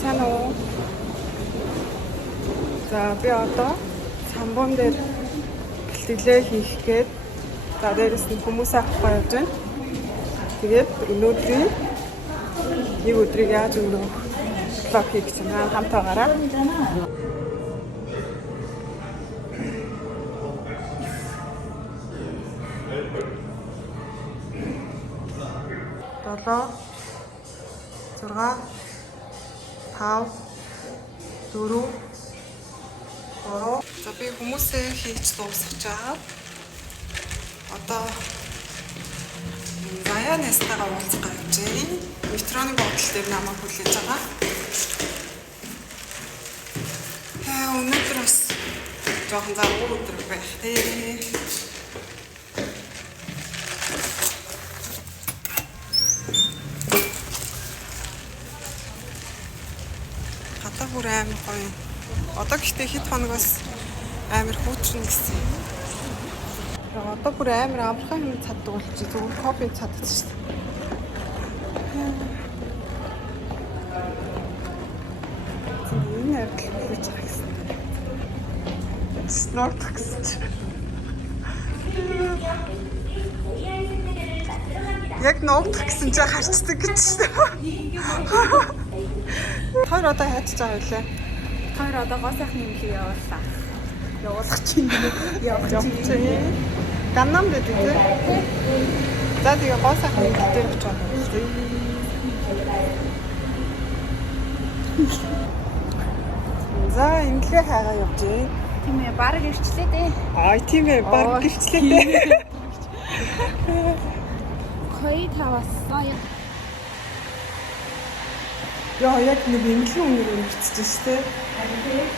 Сайн уу? За би одоо самбон дээр бэлтгэлээ хийх гээд за дээрэс нь хүмүүс авахгүй явж байна. Тэгээд өнөөдрийн нэг өдрийг яаж өнгөрөх влог хийх гэж байна. Хамтаагаараа. Долоо 6 5 4 3. За би хүмүүсээ хийж дуусгаж байгаа. Одоо Заяанестайгаа уулзах гэж байна. Метроны бодол дээр намайг хүлээж байгаа. Өнөөдөр бас жоохон завгүй өдөр байх тий. Гадаа бүр амар гоё. Одоо гэхдээ хэд хоногоос амар хүүтрэн гэсэн. Одоо бүр амар амархан юм цаддаг болчих. Зөвхөн кофе цаддаг шүү дээ. Энэ арил хийж байгаа гэсэн. Снорт гэсэн. Яг ноогдох гэсэн чинь харцдаг гэж шүү дээ. Хоёр одоо хайчиж байгаа үлээ. Хоёр одоо гоо сайхны юм шиг явууллаа. Явуулах чинь явуулах чинь. Ганнам гэдэг тийм. За тэгээ гоо сайхны юм дээр очиж байгаа. За инглээ хайгаа явж байна. Тийм ээ, бараг ирчлээ дээ. Тийм ээ, баг гэрчлээ дээ. Хой тавасаа. Яа, яг нэг инглээ үнээр өнгөрчихсөн шүү дээ. Харин тийм.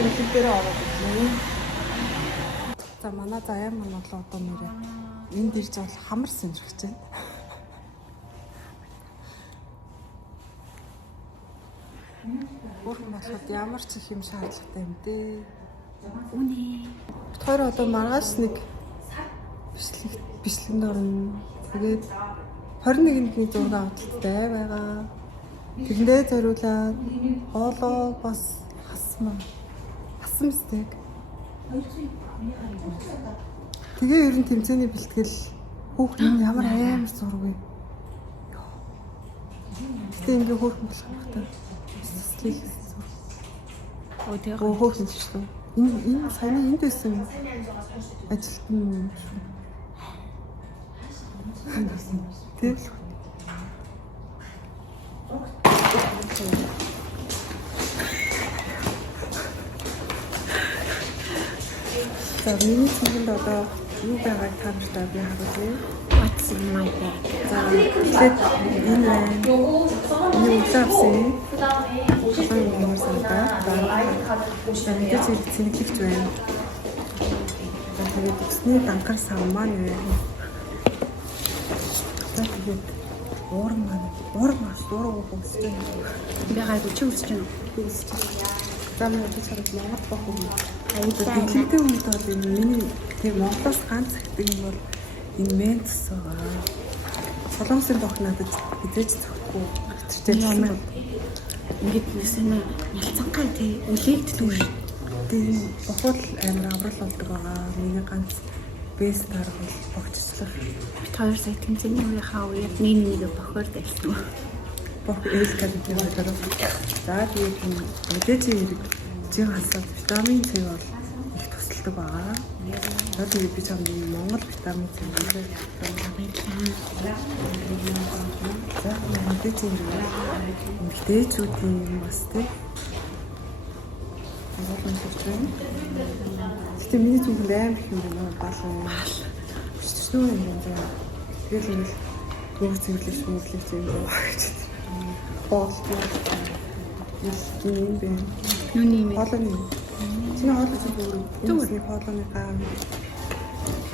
Инглээ дээр ороод ирлээ. За манай заяа маань бол одоо нэрээ энд ирж бол хамар сэмжрэх чинь. Өөрхөн болоход ямар ч их юм шаардлагатай юм дээ. Үнэ. Тэр одоо маргааш нэг бичлэгэнд орно. Тэгээд 21-ний зураг авалттай байгаа. Тэрэндээ зориулаад хоолоо бас хасан стейк. Тэгээ ер нь тэмцээний бэлтгэл хүүхдийн ямар амар зураг вэ? Гэтэ ингээ хөөрхөн болох хэрэгтэй. Хөөрхөн ч шүү. Энэ сайн энд байсан ажилт нь тийм. За миний цэвэрлэнд одоо юу байгааг та нартай би харуулъя. What's in my bag? За тэгээд энэ авсан. Кафе ямар санагдаа. Тэгээд цэвэрлэгч байна. За тэгээд өсний данкар сав маань байна. За тэгээд уурмаас үсэж байна. Би гайгүй чи үсэж байна уу? Үсэж байна. За манай би царай Монгол бох юм. Тэглэдэг хүмүүс бол энэ миний тийм Монголоос ганц захдаг юм бол энэ ментс байгаа. Солонгосын бох надад хизээж зөхгүй. Ямар ингээд нэсэнэ ялцангай тий үлээгддэг шүү. Тийм бохол амар аврал болдог байгаа. Миний ганц бэс дарга бол богцчлах. Бид хоёр сая тэмцээний үеийнхаа үед нэг бохоор дайсан. Бох ээлтэй гэдэг юм байна. За тэгээд мэдээж хэрэг зэн хасаад витамин С бол их тусалдаг байгаа. За тэгээд би чамд Монгол витамин С хэлээ. За мэдээж хэрэг эмэгтэйчүүдийн юм бас тийм. Монгол хэлж байна. Гэтэ миний зүгт амар их юм байна. Бал. Өчтөрсөн юм байна. Тэгэл ингэ төгс зэрлэж мөглөж юм байна гэж. Боол юм бэ. Нүний юм. Хоолойны. Чиний хоолойч бүр зүгээр хоолойны гав.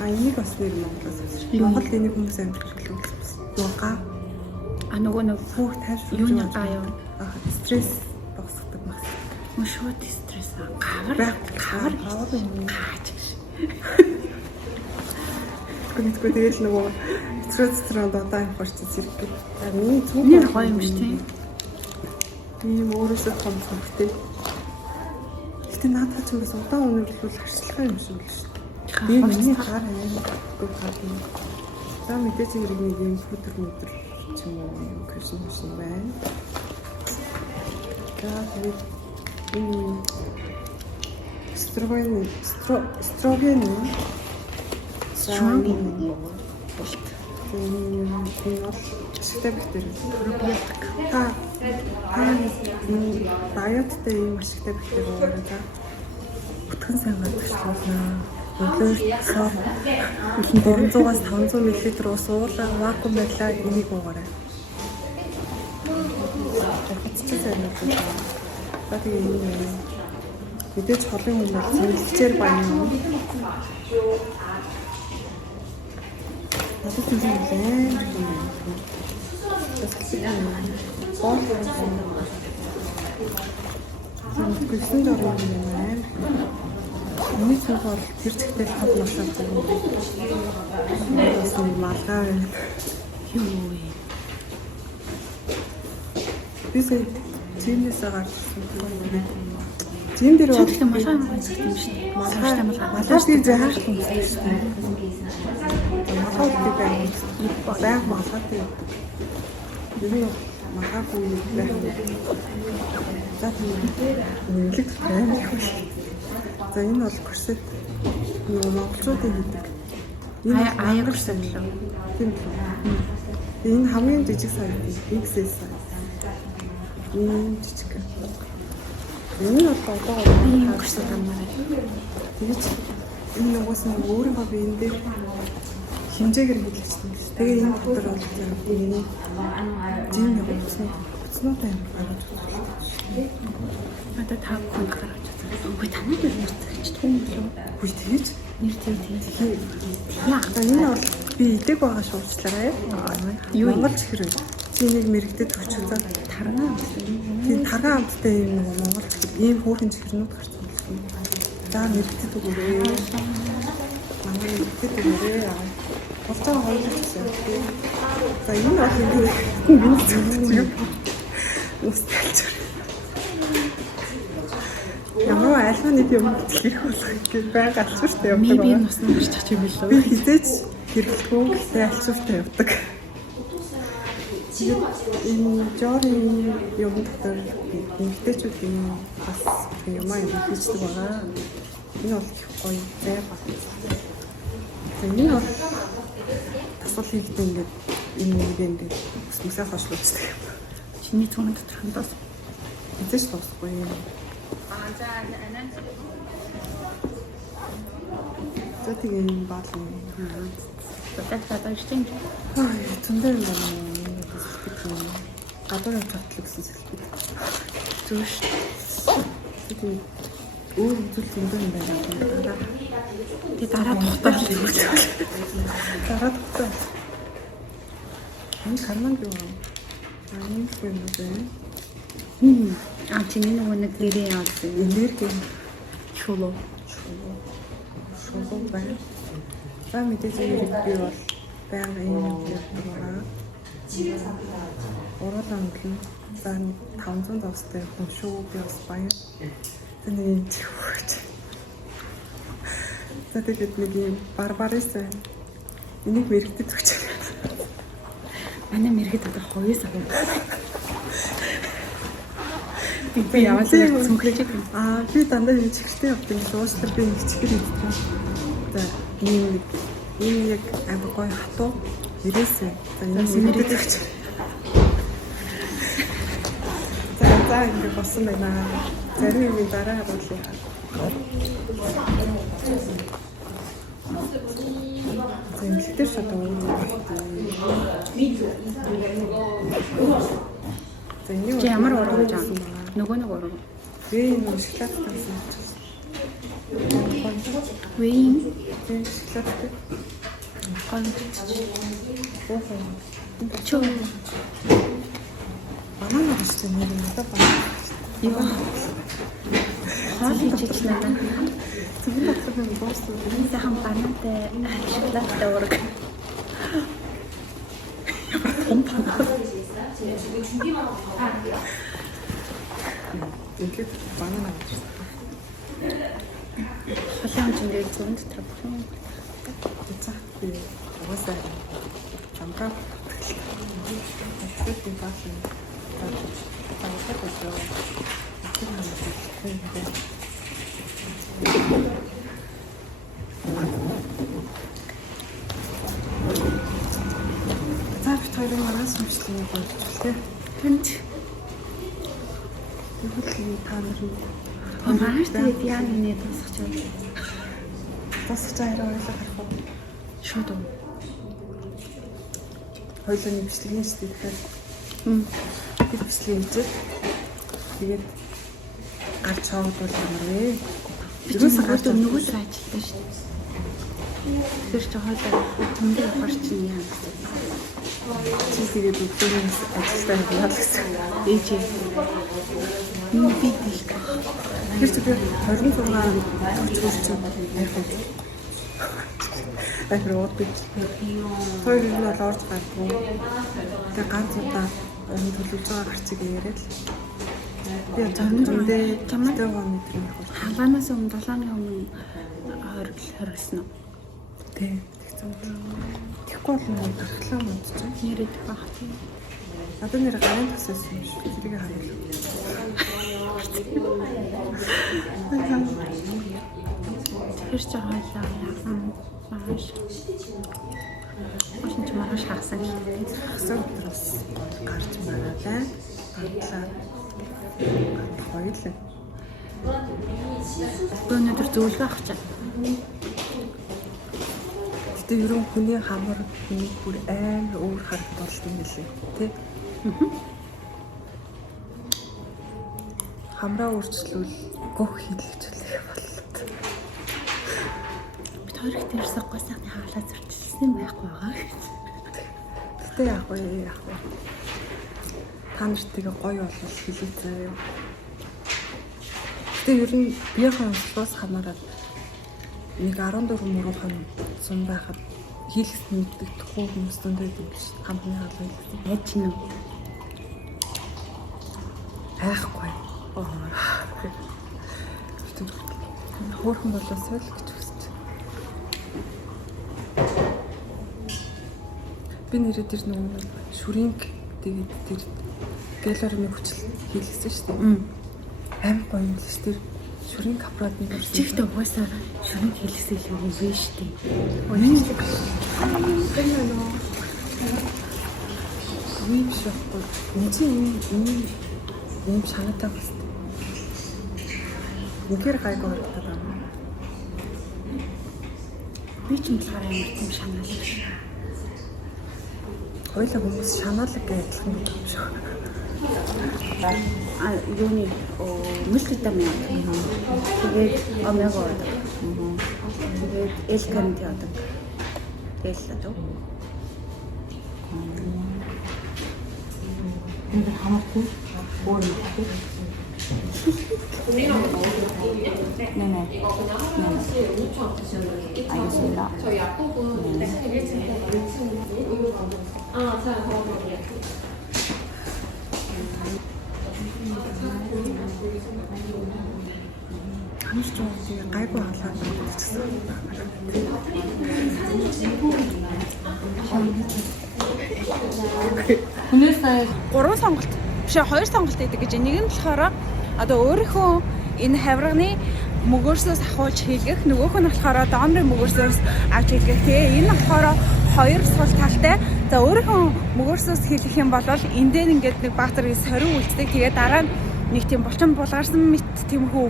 Энийг бас нэг Монголоос авсан. Монгол энийг хүмүүс амжилт хэлүүлсэн. Юугаа? Нөгөө хүүхд тайвшруулж юуны гаа юу? Стресс босгодог бас. Мөшөө стресс гавар. Гавар. Гаач. Гэхдээ мэдгүй тэгэл нөгөө цэцрээд удаан явах чинь зэрэг. Миний зүг Нэр гоё юм шүү тийм. ийм өөрөөсөө том зүгтэй. Гэтэ наадах ч бас удаан өнөр бол харьцлагатай юм шиг л шүү. Би миний гар аяа гоо юм. За мэдээж нэг юм өдөр ч юм уу Кришна шиг байна. Тэгээд строген ашигтай бактери. Биоттай юм ашигтай бактери байна. Бүтгэн сайн гадагшлуулна. Өглөөсөө 300-аас 500 мл ус уулаа вакуум байлаа энийг уугаарай. Мэдээж холын хүн бол зөвлөгчээр байна юм. Надад тийм юм байна. Гүсэн дөрөв юм байна. Миний цог бол тэр зэгтэй хад машаа зүг. Бас малгай. Юу вэ? Бисээ зинээс гарсан. Зин дээр бол Машаа юм байна юм шүү дээ. малгай тийм зааш юм. Малгай тийм байх малгай тийм. Юу магаагүй байх. За тийм нэлээд байна. За энэ бол корсет монголчуудын хийдэг. Энэ аягаар саналаа. Тийм. Энэ хамгийн жижиг сайз XS сайз. Энэ жижиг. Энэ бол одоо ийм корсет амнаа. тэгэж энэ нугаас нь өөрийнхөө биендээ хэмжээгээр хэлчихсэн юм шүү. Тэгээ энэ дотор бол энэ жин явуулсан гаргаж байна. Надад тав хүн гаргаж байна. Үгүй таныг нэрч том болов. Үгүй тэгэж Нэр тийм. яа энэ бол би идэг байгаа шуурчлаарай. Юу Монгол чихэр вэ? Чи нэг мэрэгдэд өчгөө Таргаа. тийм тарган амттай юм Монгол чихэр ийм хөөрхөн чихэрнүүд гарсан юм. За мэрэгдэд өгөөрэй. Манай мэрэгдэд өгөөрэй. Болцоо хоёулаа гэсэн. За энэ бол миний зөвлөж юм. Усталж. Ямар альва нэг юм хэлэх болох гэж байгаа алчууртай явдаг. Би нуснаа гарч чиж юм билүү. Би хизээч хэрэглэхгүй гэхдээ алчууртай явдаг. Энэ жори юм дотор нэгтэйчүүдийн бас юм хийдэг байгаа. Энэ бол их гоё зай баг. Энэ бол тасгал хийхдээ ингээд энэ нэгэнд өсмөсөө хошлуулдаг юм. Чиний цуган дотор хандаас. Хизээч дуусахгүй юм. За тэгээ юм баална. Татаа штин. Түндэр юм байна. Гадар тавтлаг гэсэн сэлбэг. Зүг ш. Тэгээ өөр зүйл түндэр юм байна. Тэ дараа тухтаал юм. Дараа тухтаа. Энэ карман юу вэ? Энэ юм байна. Чиний нөгөө нэг гэрээ яасан. Энерги Чулуу. шууд байна. За мэдээж би бол байнга юм явдаг байгаа. Уруулан өнгөлн за 500 давстай хүн шүү би бас баяр. Тэний юм чихвэж. За тэгээд нэг юм барбарис байна. Энийг мэрэгдэд өгч. Манай мэргэд одоо 2 сар. Би яваад цүнхлэж байгаа. Би дандаа юм чихтэй явдаг. Уучлаар би нэг чихэр иддэг. За энэ яг амар гоё хатуу ирээсээ. За энэ мэрэгдэд өгч. За ингэ болсон байна. Зарим юм дараа харуулъя. Зэмлэлтэй шат өөр. Чи ямар урагж байгаа? Нөгөө нэг ураг. Вэйн шоколад тавьсан. Вэйн шоколад. Чөө. Банан авчихсан нэр надад банан. Хоол хийж надад. Цэвэр доторх нь дуусна. Энэ сайхан банантай шоколадтай ураг. Ингээд банан авчихсан. Холын хэмжээ зүүн дотор бүхэн. За би угаасаа чамгаа хэвчээ баасан. За бит хоёрын араас юмшлыг болчихлээ. Тэнд Юуны та нарын маргааш тэгээд яа нэ тусах юм. тусах цаараа ойлоо харах уу? Шууд уу. Хоёулаа нэмшлэгнэ шүү дээ. Тэр бичлэг хийжээ. Тэгээд гарч шоуд бол ямар вэ? Юусэн гарч нөгөө л ажилтаа шүү дээ. Тэр ч хоолой хүндээ явах чинь яа. Чи тэгээд өглөөнөөс ажилдаа яваад л гэсэн. Ээжээ. Миний би дийлэх. Тэр зүгээр 26 төгсгөл чинь ярих уу? Ахир ууд бич. Хоёр нь бол орж гардаг. Тэгээ ганц удаа энэ төлөвж байгаа гарцыг яриад л. Би зөндөө чамтай гоо мэдрэх юм. Хагаанаас өмнө 7-ны өмнө хоригсон уу? Тэг. Тэгэхгүй бол нэг гарахлаа мод чинь. Нэрэд байх тийм. Одоо нэр гарын тасаас юм шиг. Тэрийг харуулъя. Тэр ч хоолой яасан. Маш. Машин ч маргааш хагасан л. Хасаа өдрөөс гарч мараалаа. Гартлаа. Хоёулаа. Өнөөдөр зөвлөгөө авах чинь. Гэтэ ерөн хүний хамар хүний бүр амар өөр харагд болд юм лээ. Тэ? Хамраа өөрчлөвл гөх хилэгч үлээх боллоо. Бид хоёрт тэрсээ гой сайхны хаалаа зөрчилсөн байхгүй байгаа. Гэтэ яах вэ? Та нарт тэгээ гоё болол хэлээ заяа. Гэтэ ер нь биеийн онцлогоос хамаарал нэг 14 мөрөөхөн зун байхад хийлгэс нэгдэхгүй хүмүүс дүндээ дэмж хамтны хаалаа хийлгэсэн. Яаж чинь үү? Айхгүй. Хөөрхөн болоо сойл гэж хүсэж. Би нэрээ тэр нэг шүринг тэгээд тэр галерейны хүчил хийлгэсэн шүү дээ. Амар гоё юм л шүү дээ. Шүринг капрад нэг Чихтэй угаасаа шүрэн хэлсэн л юм биш үү? ийм шохгүй. Нэг ийм шанатай басна. Үнээр гайгүй болдог юм. Би ч юм болохоор амар тийм шанаалал. Хоёул хүмүүс шанаалаг гэж адилхан гэдэг юм шиг. Юуны мультивитамин яадаг. Тэгээд омега яадаг. Тэгээд элкант яадаг. Тэгэл л Энд хамаагүй өөр юм. 알겠습니다. 저 약국은 네. 1층 아, 자, Хамш ч тийм гайгүй халаад болчихсон. Хүнээсээ 3 сонголт биш 2 сонголт гэдэг гэж нэг нь болохоор одоо өөрийнхөө энэ хаврагны мөгөөсөөс ахуулж хийлгэх, нөгөөх нь болохоор донорын мөгөөсөөс авч хийлгэх. Тэгээ энэ болохоор 2 сул талтай. За өөрийнхөө мөгөөсөөс хийлгэх юм бол энэ дээр ингээд нэг баатарын сорин үлддэг. Тэгээ дараа нь нэг тийм булчин булгарсан мэт тиймэрхүү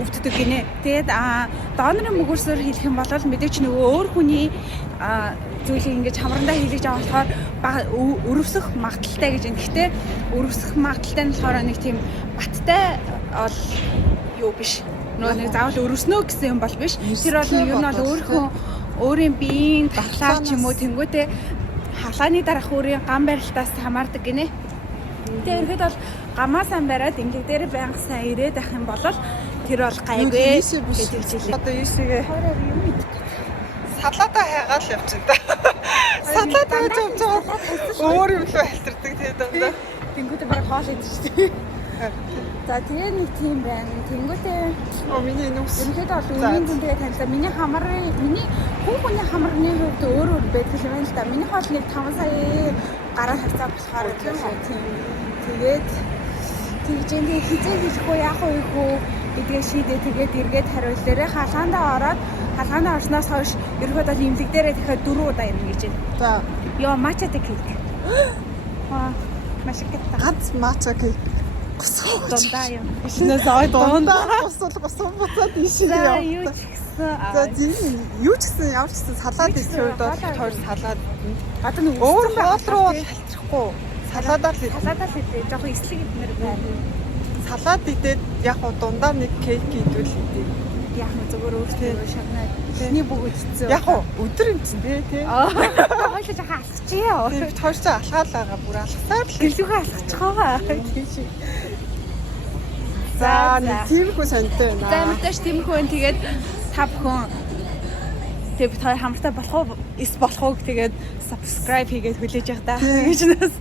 өвддөг гинэ. Тэгээд донорын мөгөөсөөр хийх юм бол мэдээч нөгөө өөр хүний зүйлийг ингэж хамрандаа хийлгэж байгаа болохоор өрөвсөх магадaltaй гэж юм. Гэхдээ өрөвсөх магадaltaй нь болохоор нэг тийм баттай бол юу биш. Нөгөө нэг заавал өрөвснөө гэсэн юм бол биш. Тэр бол нэг юм бол өөрийнхөө өөрийн биеийн дархлаар ч юм уу тэнгуүтэй хаалгааны дараах өөрийн ган барилтаас хамаардаг гинэ. Тэгээ ихэд бол гамаа сайн бариад имлэг дээр байнга сайн ирээд ах юм бол тэр бол гайгүй гэдэг жилээ. Одоо ийшээгээ салаада хайгаал явчихна. Салаада явж байгаа. Өөр юм л хэлтэрдэг тэгээд одоо. Тэнгүүтээ бараг хоол идэж шүү дээ. За тэгээ нэг тийм байна. Тэнгүүтээ миний нүс. ерөнхийдөө бол үнийн дүнтэйгээ танилцаа. Миний хүний хамрын хувьд өөр байдаг юм байна л да. Миний хоол нэг 5 сая гараа харьцаа болохоор тийм. Тэгээд тэгжэндээ хизээ хэлэхгүй яах вэ хөө гэдгээ шийдээ тэгээд эргээд хариуллаарэ халаандаа ороод халаандаа орсноос хойш ерөнхийдөө имлэг дээрээ дахиад 4 удаа ирнэ гэж байна. За. Йоо мачатай кейк. Машигтай. Ганц мача кейк. Дундаа юм. Бишнээс ой дундаа гусам буцаад ийшээ За яваа. юу ч гэсэн. За юу ч гэсэн ямар ч гэсэн салаад идэх үед бол тойр салаад. Одоо нэг Өөр хоол руу халтрахгүй. Салаадаар л салаадаа л идэх. Жохоо эслэг идмээр байна. салаад идээд яг дундаа нэг кейк идвэл идэх. Яг нь зүгээр өөртөө шагнаад эхний бүгд ицсэн. Яг өдөр юм чинь тий. Хойлоо жахаа алхчихъя. Тэр тойрч алхаал байгаа бүр алхасаар л Гэлүүгээ алхчихгаа. За нэг тиймгүй сонтой байна. За мэдээж тиймэрхүү байна. Тэгээд та бүхэн тэг бид хоёр хамтдаа болох уу? Эс болох уу? Тэгээд subscribe хийгээд хүлээж явах та. Гэж нэс.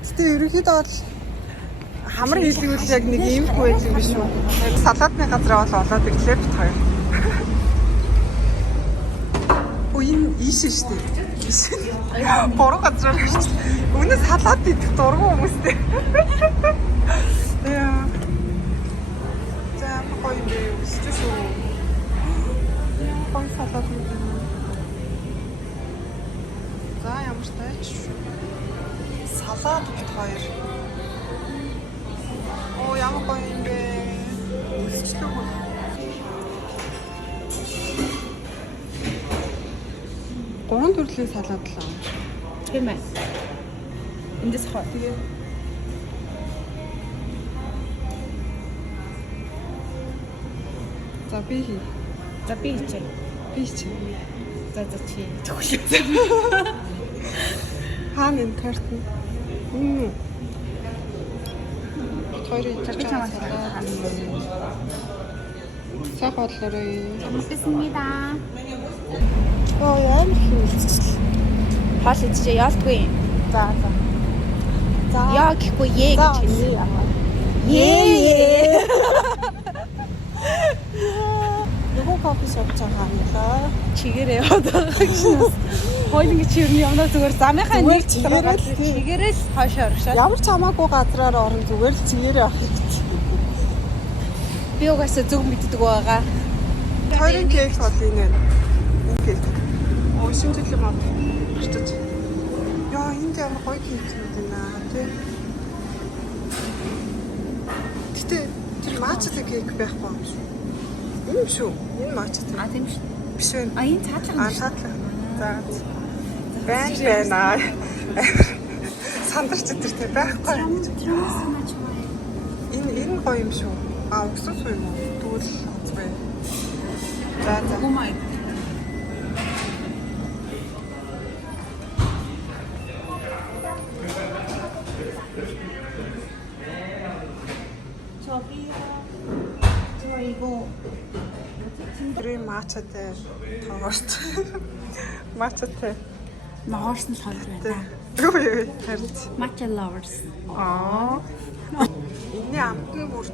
Гэтэ ерөнхийдөө бол хамар хийлгүүл яг нэг иймгүй байл юм биш үү? Салаатны газраа бол олоод ирлээ бит хоёр. Энэ ийшээ штэ. Бороо газраа шүү дээ. Үнэ салаад идэх дургу хүмүүстэй. Яа. За гоё юм дээ. Үстэй шүү. Гоё салаад юм. За ямар ч тач. Салаад бит хоёр. Оо ямар гоё юм бэ. Үсчлээ хөө. Гурван төрлийн салаад л аа. Тийм ээ. Эндээс хоо. Тэгээ. За би хий. За би хийчээ. Би чи. За чи. Хаана энэ карт нь? Хоёрын Би чамаас цаг бодлороо. Амтсанмида. Оо яам хийчихлээ. Хоол идчихээ яалтгүй. За. Яа гэхгүй ээ гэж хэлсэн. Ээ. Нөгөө кофе шоп чагаа нэлээ. Чигээрээ яваад байгаа гэж. Хойл ингэ чи юу явнаа зүгээр замынхаа нэг чигээрээ л хойшоо оршоо. Ямар ч хамаагүй газраар орон зүгээр л цэгээрээ авах хэрэгтэй. Би угаасаа зөв мэддэг байгаа. Хоёрын кейк бол энэ кейк. Оо шинжлэх мод гарчиж. Яа энд ямар гоё кейк юм байна тий. Гэтэ тэр мачтай кейк байхгүй юм шүү. Энэ юм шүү. Энэ мачтай. А тийм шүү. Биш үү? А энэ цаатлага. Цаатлага. За. Байна. Сандарч тэр тий байхгүй. Энэ гоё юм шүү. А уксус уу юм уу? Тэгвэл онцгой. За. Гумай. Грей мачатай тоогоорч. Мачатай. Ногоорс нь хоёр байна. Юу харин. Matcha lovers. Энэний амт нь бүр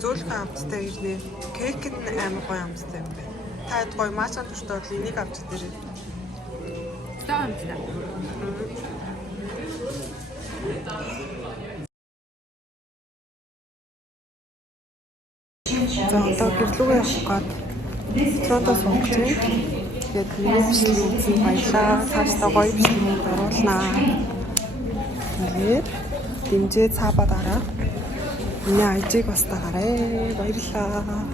зөөлхөн амттай ирнэ. Кейк нь амар гоё амттай юм байна. Та гоё мача төртөө бол энийг авч дээрээ. Таамттай. За одоо гэрлүүгээ явах гээд цаатаа сонгож байна. Тэгээд бичлэг үзэн баялаа. Цаашдаа гоё бичлэг оруулнаа. Тэгээд дэмжээ цаабаа дараа. Миний IG-г бас дагаарай. Баярлалаа.